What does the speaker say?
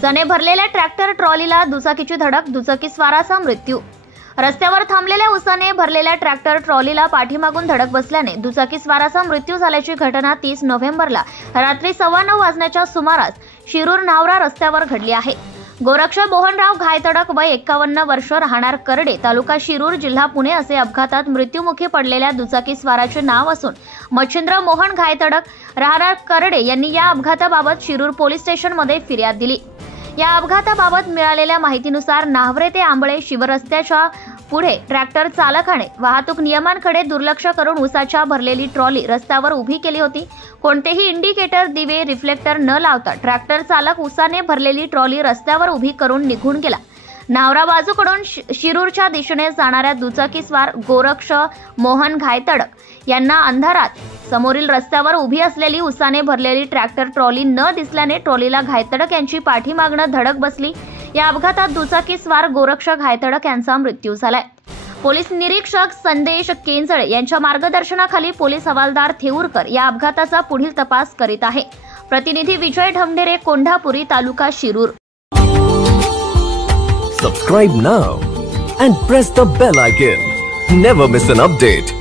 उसाने भरलेल्या ट्रॅक्टर ट्रॉलीला दुचाकीची धडक, दुचाकीस्वाराचा मृत्यू। रस्त्यावर थांबलेल्या उसाने भरलेल्या ट्रॅक्टर ट्रॉलीला पाठीमागून धडक बसल्याने दुचाकीस्वाराचा मृत्यू झाल्याची घटना 30 नोव्हेंबरला रात्री 9:15 वाजण्याच्या सुमारास शिरूर नावरा रस्त्यावर घडली आहे। गोरक्ष मोहनराव घायतडक वय 51 वर्ष, राहणार करडे, तालुका शिरूर, जिल्हा पुणे असे अपघातात मृत्युमुखी पडलेल्या दुचाकीस्वाराचे नाव असून मच्छिंद्र मोहन घायतडक, राहणार करडे यांनी या अपघाताबाबत शिरूर पोलीस स्टेशनमध्ये फिर्याद दिली। या अपघाताबाबत मिळालेल्या माहितीनुसार नाहवरे ते आंबळे शिवरस्त्याच्या पुढे ट्रॅक्टर चालकाने वाहतूक नियमांकडे दुर्लक्ष करून उसाच्या भरलेली ट्रॉली रस्त्यावर उभी केली होती। कोणतेही इंडिकेटर, दिवे, रिफ्लेक्टर न लावता ट्रॅक्टर चालक उसाने भरलेली ट्रॉली रस्त्यावर उभी करून निघून गेला। नावरा बाजूकडून शिरूरच्या दिशेने जाणाऱ्या दुचाकीस्वार गोरक्ष मोहन घायतडक यांना अंधारात समोरील रस्त्यावर उभी असलेली उसाने भरलेली ट्रॅक्टर ट्रॉली न दिसल्याने ट्रॉलीला घायतडक यांची पाठीमागणं धडक बसली। या अपघातात दुचाकीस्वार गोरक्ष घायतडक यांचा मृत्यू झालाय। पोलीस निरीक्षक संदेश केंजळे यांच्या मार्गदर्शनाखाली पोलीस हवालदार थेऊरकर या अपघाताचा पुढील तपास करीत आहे। प्रतिनिधी विजय ढमढेरे, कोंढापुरी, तालुका Shirur. Subscribe now and press the bell icon. Never miss an update.